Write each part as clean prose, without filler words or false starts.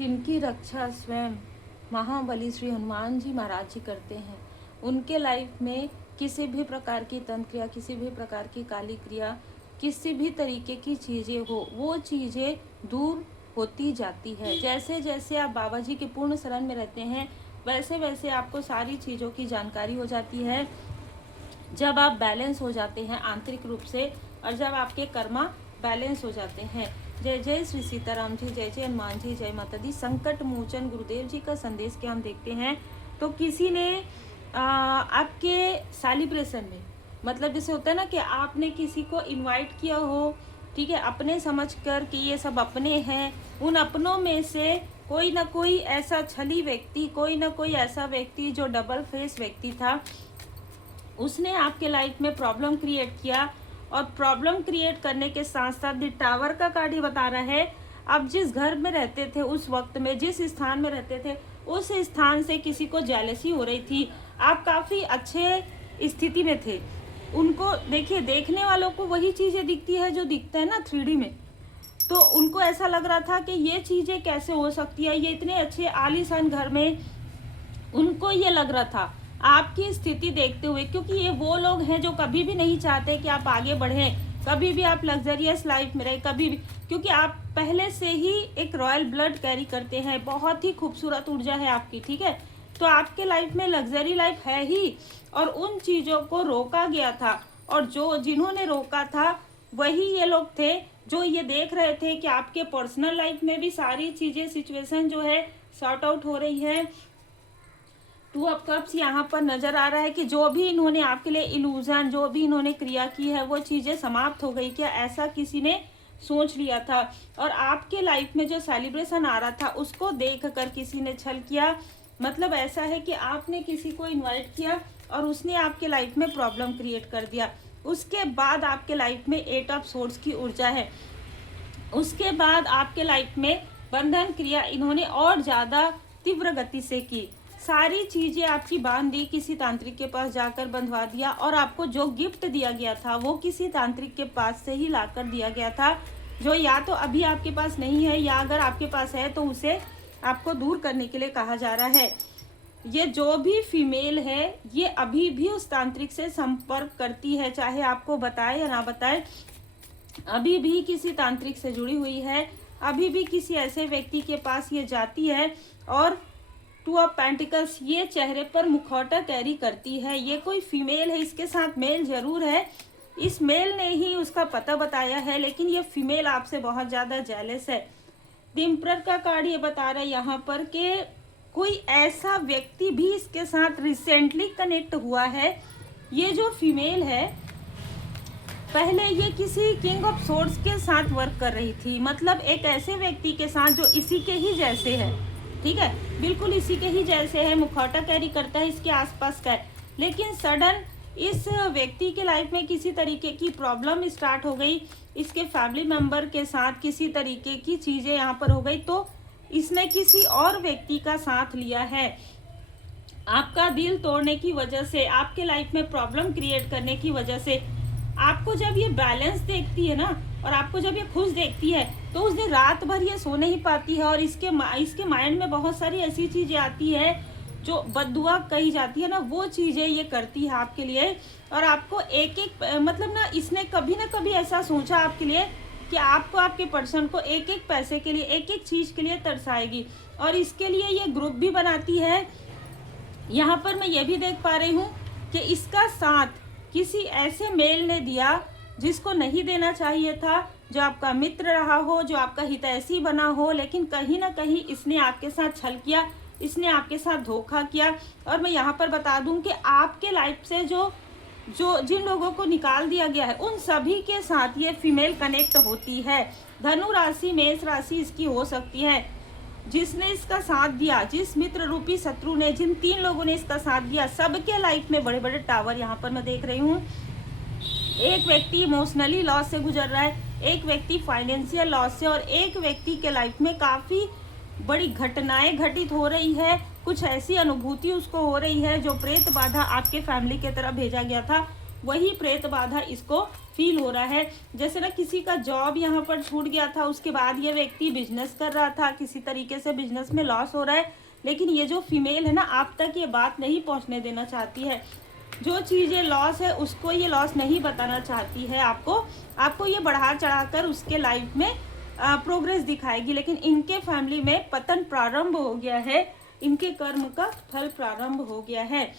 जिनकी रक्षा स्वयं महाबली श्री हनुमान जी महाराज जी करते हैं, उनके लाइफ में किसी भी प्रकार की तंत्र क्रिया, किसी भी प्रकार की काली क्रिया, किसी भी तरीके की चीज़ें हो, वो चीज़ें दूर होती जाती है। जैसे जैसे आप बाबा जी के पूर्ण शरण में रहते हैं, वैसे वैसे आपको सारी चीज़ों की जानकारी हो जाती है। जब आप बैलेंस हो जाते हैं आंतरिक रूप से, और जब आपके कर्मा बैलेंस हो जाते हैं। जय जय श्री सीताराम जी, जय जय हनुमान जी, जय माता दी। संकट मोचन गुरुदेव जी का संदेश क्या हम देखते हैं, तो किसी ने आपके सेलिब्रेशन में, मतलब जैसे होता है ना कि आपने किसी को इनवाइट किया हो, ठीक है, अपने समझकर कि ये सब अपने हैं, उन अपनों में से कोई ना कोई ऐसा छली व्यक्ति, कोई ना कोई ऐसा व्यक्ति जो डबल फेस व्यक्ति था, उसने आपके लाइफ में प्रॉब्लम क्रिएट किया। और प्रॉब्लम क्रिएट करने के साथ साथ दी टावर का कार्ड ही बता रहा है, आप जिस घर में रहते थे उस वक्त में, जिस स्थान में रहते थे, उस स्थान से किसी को जेलसी हो रही थी। आप काफ़ी अच्छे स्थिति में थे। उनको देखिए, देखने वालों को वही चीज़ें दिखती है जो दिखता है ना 3D में, तो उनको ऐसा लग रहा था कि ये चीज़ें कैसे हो सकती है, ये इतने अच्छे आलीशान घर में, उनको ये लग रहा था आपकी स्थिति देखते हुए, क्योंकि ये वो लोग हैं जो कभी भी नहीं चाहते कि आप आगे बढ़ें, कभी भी आप लग्जरियस लाइफ में रहे, कभी भी, क्योंकि आप पहले से ही एक रॉयल ब्लड कैरी करते हैं, बहुत ही खूबसूरत ऊर्जा है आपकी, ठीक है। तो आपके लाइफ में लग्जरी लाइफ है ही, और उन चीज़ों को रोका गया था, और जो जिन्होंने रोका था वही ये लोग थे जो ये देख रहे थे कि आपके पर्सनल लाइफ में भी सारी चीज़ें, सिचुएशन जो है सॉर्ट आउट हो रही है। 2 ऑफ कप्स यहाँ पर नजर आ रहा है कि जो भी इन्होंने आपके लिए इल्यूजन, जो भी इन्होंने क्रिया की है, वो चीज़ें समाप्त हो गई। क्या ऐसा किसी ने सोच लिया था, और आपके लाइफ में जो सेलिब्रेशन आ रहा था उसको देख कर किसी ने छल किया। मतलब ऐसा है कि आपने किसी को इनवाइट किया और उसने आपके लाइफ में प्रॉब्लम क्रिएट कर दिया। उसके बाद आपके लाइफ में 8 ऑफ सोर्ड्स की ऊर्जा है। उसके बाद आपके लाइफ में बंधन क्रिया इन्होंने और ज़्यादा तीव्र गति से की। सारी चीज़ें आपकी बांध दी, किसी तांत्रिक के पास जाकर बंधवा दिया, और आपको जो गिफ्ट दिया गया था वो किसी तांत्रिक के पास से ही लाकर दिया गया था, जो या तो अभी आपके पास नहीं है, या अगर आपके पास है तो उसे आपको दूर करने के लिए कहा जा रहा है। ये जो भी फीमेल है, ये अभी भी उस तांत्रिक से संपर्क करती है, चाहे आपको बताए या ना बताए, अभी भी किसी तांत्रिक से जुड़ी हुई है, अभी भी किसी ऐसे व्यक्ति के पास ये जाती है। और 2 ऑफ पेंटिकल्स, ये चेहरे पर मुखौटा कैरी करती है। ये कोई फीमेल है, इसके साथ मेल जरूर है, इस मेल ने ही उसका पता बताया है, लेकिन ये फीमेल आपसे बहुत ज़्यादा जेलस है। द एम्परर का कार्ड ये बता रहा है यहाँ पर कि कोई ऐसा व्यक्ति भी इसके साथ रिसेंटली कनेक्ट हुआ है। ये जो फीमेल है, पहले ये किसी किंग ऑफ सोर्ड्स के साथ वर्क कर रही थी, मतलब एक ऐसे व्यक्ति के साथ जो इसी के ही जैसे है, ठीक है, बिल्कुल इसी के ही जैसे है, मुखौटा कैरी करता है, इसके आसपास का है। लेकिन सडन इस व्यक्ति के लाइफ में किसी तरीके की प्रॉब्लम स्टार्ट हो गई, इसके फैमिली मेंबर के साथ किसी तरीके की चीज़ें यहाँ पर हो गई, तो इसने किसी और व्यक्ति का साथ लिया है। आपका दिल तोड़ने की वजह से, आपके लाइफ में प्रॉब्लम क्रिएट करने की वजह से, आपको जब ये बैलेंस देखती है ना, और आपको जब ये खुश देखती है, तो उस दिन रात भर ये सो नहीं पाती है, और इसके माइंड में बहुत सारी ऐसी चीज़ें आती है जो बद्दुआ कही जाती है ना, वो चीज़ें ये करती है आपके लिए। और आपको एक एक, मतलब ना, इसने कभी ना कभी ऐसा सोचा आपके लिए कि आपको, आपके पर्सन को एक एक पैसे के लिए, एक एक चीज़ के लिए तरसाएगी, और इसके लिए ये ग्रुप भी बनाती है। यहाँ पर मैं ये भी देख पा रही हूँ कि इसका साथ किसी ऐसे मेल ने दिया जिसको नहीं देना चाहिए था, जो आपका मित्र रहा हो, जो आपका हितैषी बना हो, लेकिन कहीं ना कहीं इसने आपके साथ छल किया, इसने आपके साथ धोखा किया। और मैं यहाँ पर बता दूं कि आपके लाइफ से जो जो जिन लोगों को निकाल दिया गया है, उन सभी के साथ ये फीमेल कनेक्ट होती है। धनु राशि, मेष राशि इसकी हो सकती है। जिसने इसका साथ दिया, जिस मित्र रूपी शत्रु ने, जिन 3 लोगों ने इसका साथ दिया, सबके लाइफ में बड़े बड़े टावर यहाँ पर मैं देख रही हूँ। एक व्यक्ति इमोशनली लॉस से गुजर रहा है, एक व्यक्ति फाइनेंशियल लॉस से, और एक व्यक्ति के लाइफ में काफ़ी बड़ी घटनाएं घटित हो रही है, कुछ ऐसी अनुभूति उसको हो रही है जो प्रेत बाधा आपके फैमिली की तरफ भेजा गया था, वही प्रेत बाधा इसको फील हो रहा है। जैसे ना किसी का जॉब यहाँ पर छूट गया था, उसके बाद ये व्यक्ति बिजनेस कर रहा था, किसी तरीके से बिजनेस में लॉस हो रहा है, लेकिन ये जो फीमेल है ना आप तक ये बात नहीं पहुँचने देना चाहती है। जो चीज़ें लॉस है उसको ये लॉस नहीं बताना चाहती है आपको ये बढ़ा चढ़ाकर उसके लाइफ में प्रोग्रेस दिखाएगी। लेकिन इनके फैमिली में पतन प्रारंभ हो गया है, इनके कर्म का फल प्रारंभ हो गया है।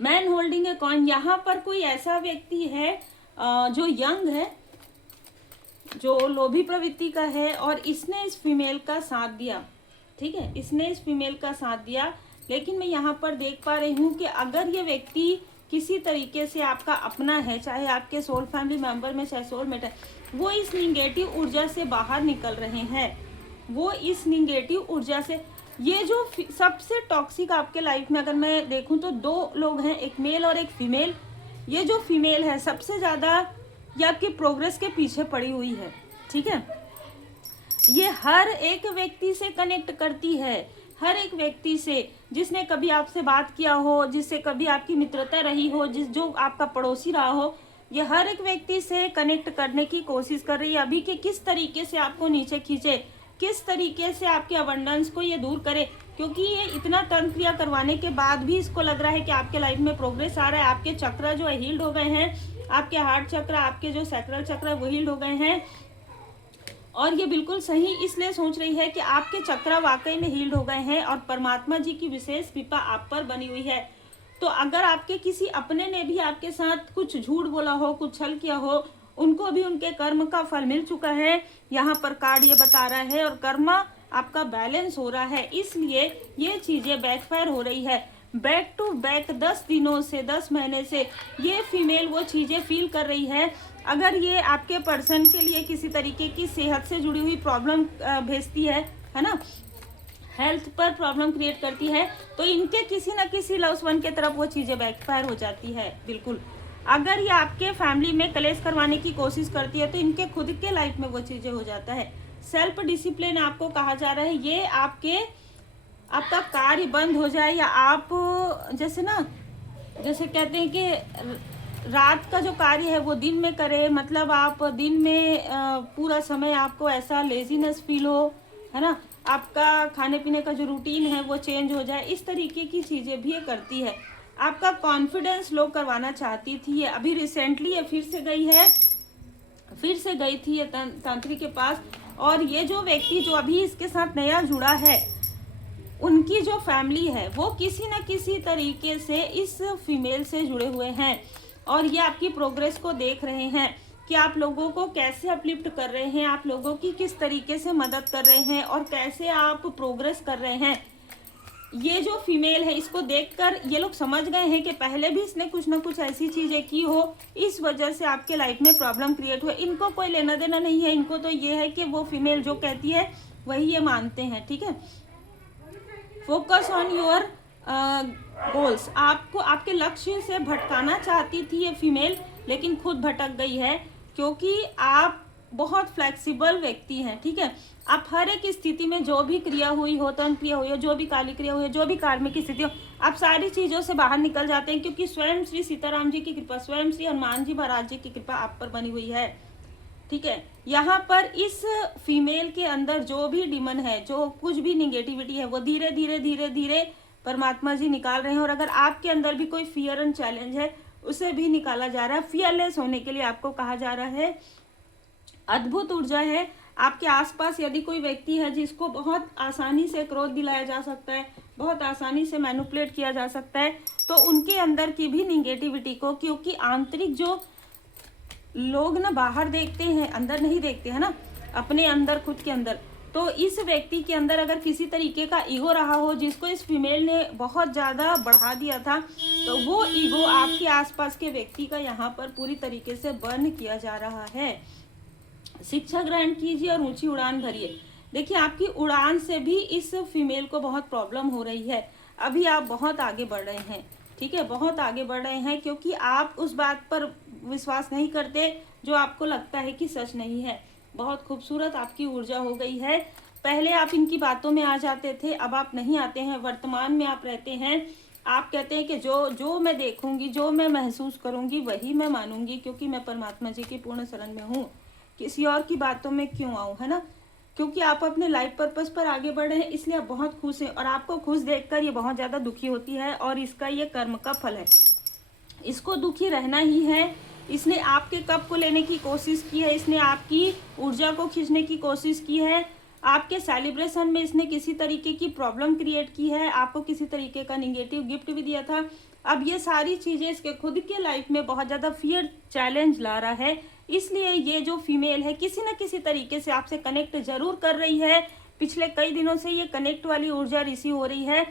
मैन होल्डिंग ए कॉइन, यहाँ पर कोई ऐसा व्यक्ति है जो यंग है, जो लोभी प्रवृत्ति का है, और इसने इस फीमेल का साथ दिया। ठीक है, इसने इस फीमेल का साथ दिया। लेकिन मैं यहाँ पर देख पा रही हूँ कि अगर ये व्यक्ति किसी तरीके से आपका अपना है, चाहे आपके सोल फैमिली मेंबर में, चाहे सोलमेट है, वो इस निगेटिव ऊर्जा से बाहर निकल रहे हैं। वो इस निगेटिव ऊर्जा से, ये जो सबसे टॉक्सिक आपके लाइफ में अगर मैं देखूं तो 2 लोग हैं, एक मेल और एक फीमेल। ये जो फीमेल है सबसे ज़्यादा ये आपकी प्रोग्रेस के पीछे पड़ी हुई है। ठीक है, ये हर एक व्यक्ति से कनेक्ट करती है, हर एक व्यक्ति से जिसने कभी आपसे बात किया हो, जिससे कभी आपकी मित्रता रही हो, जो आपका पड़ोसी रहा हो, ये हर एक व्यक्ति से कनेक्ट करने की कोशिश कर रही है अभी कि किस तरीके से आपको नीचे खींचे, किस तरीके से आपके अबंडेंस को ये दूर करे। क्योंकि ये इतना तंत्र क्रिया करवाने के बाद भी इसको लग रहा है कि आपके लाइफ में प्रोग्रेस आ रहा है, आपके चक्र जो है हील्ड हो गए हैं, आपके हार्ट चक्र, आपके जो सैक्रल चक्र है वो हील्ड हो गए हैं। और ये बिल्कुल सही इसलिए सोच रही है कि आपके चक्र वाकई में हील्ड हो गए हैं और परमात्मा जी की विशेष कृपा आप पर बनी हुई है। तो अगर आपके किसी अपने ने भी आपके साथ कुछ झूठ बोला हो, कुछ छल किया हो, उनको भी उनके कर्म का फल मिल चुका है, यहाँ पर कार्ड ये बता रहा है, और कर्म आपका बैलेंस हो रहा है। इसलिए ये चीज़ें बैकफायर हो रही है। बैक टू बैक 10 दिनों से, 10 महीने से ये फीमेल वो चीज़ें फील कर रही है। अगर ये आपके पर्सन के लिए किसी तरीके की सेहत से जुड़ी हुई प्रॉब्लम भेजती है ना, हेल्थ पर प्रॉब्लम क्रिएट करती है, तो इनके किसी न किसी लव्स वन के तरफ वो चीज़ें बैकफायर हो जाती है। बिल्कुल, अगर ये आपके फैमिली में कलेश करवाने की कोशिश करती है तो इनके खुद के लाइफ में वो चीज़ें हो जाता है। सेल्फ डिसिप्लिन आपको कहा जा रहा है, ये आपका कार्य बंद हो जाए, या आप जैसे कहते हैं कि रात का जो कार्य है वो दिन में करें, मतलब आप दिन में पूरा समय आपको ऐसा लेजीनेस फील हो, है ना, आपका खाने पीने का जो रूटीन है वो चेंज हो जाए, इस तरीके की चीज़ें भी ये करती है। आपका कॉन्फिडेंस लो करवाना चाहती थी ये, अभी रिसेंटली ये फिर से गई थी ये तांत्रिक के पास। और ये जो व्यक्ति जो अभी इसके साथ नया जुड़ा है, उनकी जो फैमिली है वो किसी न किसी तरीके से इस फीमेल से जुड़े हुए हैं, और ये आपकी प्रोग्रेस को देख रहे हैं कि आप लोगों को कैसे अपलिफ्ट कर रहे हैं, आप लोगों की किस तरीके से मदद कर रहे हैं, और कैसे आप प्रोग्रेस कर रहे हैं। ये जो फीमेल है इसको देखकर ये लोग समझ गए हैं कि पहले भी इसने कुछ ना कुछ ऐसी चीज़ें की हो, इस वजह से आपके लाइफ में प्रॉब्लम क्रिएट हुए। इनको कोई लेना देना नहीं है, इनको तो ये है कि वो फीमेल जो कहती है वही ये मानते हैं। ठीक है, फोकस ऑन योर गोल्स, आपको आपके लक्ष्य से भटकाना चाहती थी ये फीमेल, लेकिन खुद भटक गई है, क्योंकि आप बहुत फ्लेक्सिबल व्यक्ति हैं। ठीक है, आप हर एक स्थिति में जो भी क्रिया हुई हो, तंत्र क्रिया हुई हो, जो भी काली क्रिया हुई हो, जो भी कार्मिक स्थिति हो, आप सारी चीज़ों से बाहर निकल जाते हैं, क्योंकि स्वयं श्री सीताराम जी की कृपा, स्वयं श्री हनुमान जी महाराज जी की कृपा आप पर बनी हुई है। ठीक है, यहाँ पर इस फीमेल के अंदर जो भी डिमन है, जो कुछ भी निगेटिविटी है, वो धीरे धीरे धीरे धीरे परमात्मा जी निकाल रहे हैं। और अगर आपके अंदर भी कोई फियर एंड चैलेंज है, उसे भी निकाला जा रहा है। फियरलेस होने के लिए आपको कहा जा रहा है। अद्भुत ऊर्जा है आपके आसपास। यदि कोई व्यक्ति है जिसको बहुत आसानी से क्रोध दिलाया जा सकता है, बहुत आसानी से मैनिपुलेट किया जा सकता है, तो उनके अंदर की भी निगेटिविटी को, क्योंकि आंतरिक जो लोग ना बाहर देखते हैं, अंदर नहीं देखते हैं ना, अपने अंदर, खुद के अंदर, तो इस व्यक्ति के अंदर अगर किसी तरीके का ईगो रहा हो, जिसको इस फीमेल ने बहुत ज़्यादा बढ़ा दिया था, तो वो ईगो आपके आसपास के व्यक्ति का यहाँ पर पूरी तरीके से बर्न किया जा रहा है। शिक्षा ग्रहण कीजिए और ऊंची उड़ान भरिए। देखिए, आपकी उड़ान से भी इस फीमेल को बहुत प्रॉब्लम हो रही है। अभी आप बहुत आगे बढ़ रहे हैं। ठीक है, बहुत आगे बढ़ रहे हैं, क्योंकि आप उस बात पर विश्वास नहीं करते जो आपको लगता है कि सच नहीं है। बहुत खूबसूरत आपकी ऊर्जा हो गई है। पहले आप इनकी बातों में आ जाते थे, अब आप नहीं आते हैं, वर्तमान में आप रहते हैं। आप कहते हैं कि जो जो मैं देखूंगी, जो मैं महसूस करूंगी वही मैं मानूंगी, क्योंकि मैं परमात्मा जी की पूर्ण शरण में हूँ, किसी और की बातों में क्यों आऊँ, है ना। क्योंकि आप अपने लाइफ पर्पस पर आगे बढ़े हैं, इसलिए आप बहुत खुश हैं, और आपको खुश देखकर ये बहुत ज़्यादा दुखी होती है, और इसका ये कर्म का फल है। इसको दुखी रहना ही है। इसने आपके कप को लेने की कोशिश की है, इसने आपकी ऊर्जा को खींचने की कोशिश की है, आपके सेलिब्रेशन में इसने किसी तरीके की प्रॉब्लम क्रिएट की है, आपको किसी तरीके का निगेटिव गिफ्ट भी दिया था। अब ये सारी चीज़ें इसके खुद के लाइफ में बहुत ज़्यादा फियर चैलेंज ला रहा है, इसलिए ये जो फीमेल है किसी न किसी तरीके से आपसे कनेक्ट जरूर कर रही है। पिछले कई दिनों से ये कनेक्ट वाली ऊर्जा रिसीव हो रही है।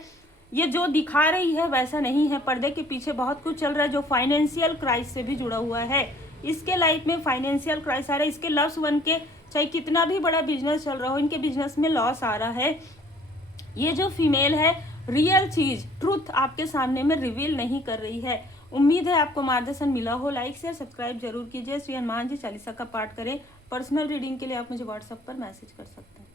ये जो दिखा रही है वैसा नहीं है, पर्दे के पीछे बहुत कुछ चल रहा है जो फाइनेंशियल क्राइसिस से भी जुड़ा हुआ है। इसके लाइफ में फाइनेंशियल क्राइसिस आ रहा है, इसके लव्स वन के चाहे कितना भी बड़ा बिजनेस चल रहा हो, इनके बिजनेस में लॉस आ रहा है। ये जो फीमेल है रियल चीज ट्रूथ आपके सामने में रिवील नहीं कर रही है। उम्मीद है आपको मार्गदर्शन मिला हो। लाइक शेयर सब्सक्राइब जरूर कीजिए। श्री हनुमान जी चालीसा का पाठ करें। पर्सनल रीडिंग के लिए आप मुझे व्हाट्सएप पर मैसेज कर सकते हैं।